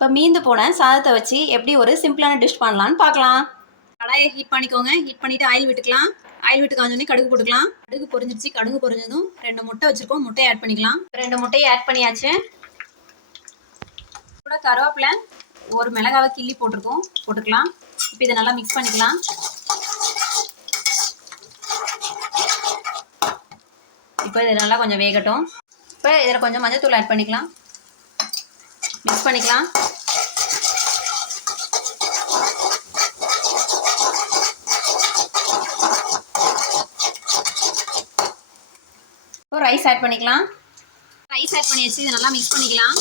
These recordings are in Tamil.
இப்போ மீந்து போன சாதத்தை வச்சு எப்படி ஒரு சிம்பிளான டிஷ் பண்ணலான்னு பார்க்கலாம். கடாயை ஹீட் பண்ணிக்கோங்க. ஹீட் பண்ணிவிட்டு ஆயில் விட்டுக்கலாம். ஆயில் விட்டு காஞ்சோடனே கடுகு போட்டுக்கலாம். கடுகு பொரிஞ்சிருச்சு. கடுகு பொரிஞ்சதும் 2 முட்டை வச்சுருக்கோம். முட்டையை ஆட் பண்ணிக்கலாம். 2 முட்டையை ஆட் பண்ணியாச்சு. கூட கருவேப்பிலை, ஒரு மிளகாவை கிள்ளி போட்டுக்கலாம். இப்போ இதை நல்லா மிக்ஸ் பண்ணிக்கலாம். இப்போ இது நல்லா கொஞ்சம் வேகட்டும். இப்போ இதில் கொஞ்சம் மஞ்சள்தூள் ஆட் பண்ணிக்கலாம். மிக்ஸ் பண்ணிக்கலாம். இப்போ ரைஸ் ஆட் பண்ணிக்கலாம். ரைஸ் ஆட் பண்ணியாச்சு. இதை நல்லா மிக்ஸ் பண்ணிக்கலாம்.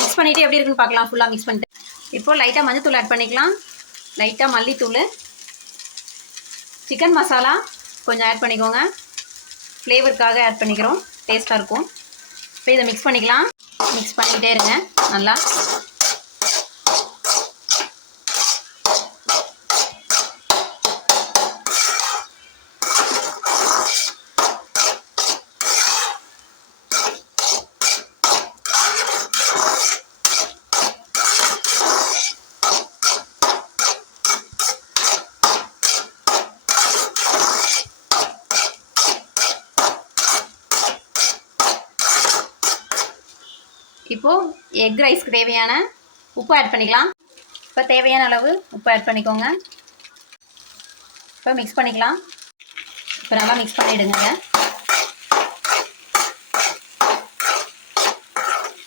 மிக்ஸ் பண்ணிவிட்டு எப்படி இருக்குன்னு பார்க்கலாம். ஃபுல்லாக மிக்ஸ் பண்ணிட்டு இப்போ லைட்டாக மஞ்சள்தூள் ஆட் பண்ணிக்கலாம். லைட்டாக மல்லித்தூள், சிக்கன் மசாலா கொஞ்சம் ஆட் பண்ணிக்கோங்க. ஃப்ளேவருக்காக ஆட் பண்ணிக்கிறோம், டேஸ்ட்டாக இருக்கும். இப்போ இதை மிக்ஸ் பண்ணிக்கலாம். மிக்ஸ் பண்ணிக்கிட்டே இருங்க நல்லா. இப்போது எக் ரைஸ்க்கு தேவையான உப்பு ஆட் பண்ணிக்கலாம். இப்போ தேவையான அளவு உப்பு ஆட் பண்ணிக்கோங்க. இப்போ மிக்ஸ் பண்ணிக்கலாம். இப்போ நல்லா மிக்ஸ் பண்ணிவிடுங்க.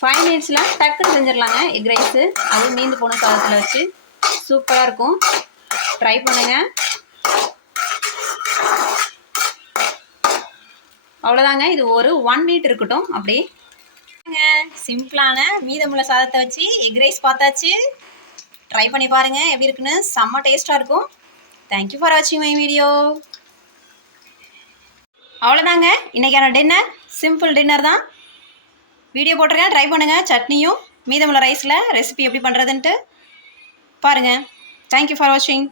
5 மினிட்ஸில் டக்குன்னு செஞ்சிடலாங்க எக் ரைஸு. அதுவும் மீந்து போன சாதத்தில் வச்சு சூப்பராக இருக்கும். ட்ரை பண்ணுங்கள். அவ்வளோதாங்க. இது ஒரு 1 மினிட் இருக்கட்டும். அப்படியே சிம்பிளான மீதமுள்ள சாதத்தை வச்சு எக் ரைஸ் பார்த்தாச்சு. ட்ரை பண்ணி பாருங்கள் எப்படி இருக்குன்னு. செம்ம டேஸ்ட்டாக இருக்கும். தேங்க்யூ ஃபார் வாட்சிங் மை வீடியோ. அவ்வளோதாங்க இன்றைக்கான டின்னர். சிம்பிள் டின்னர் தான். வீடியோ போட்டிருக்கேன், ட்ரை பண்ணுங்கள். சட்னியும் மீதமுள்ள ரைஸில் ரெசிபி எப்படி பண்ணுறதுன்ட்டு பாருங்கள். தேங்க்யூ ஃபார் வாட்சிங்.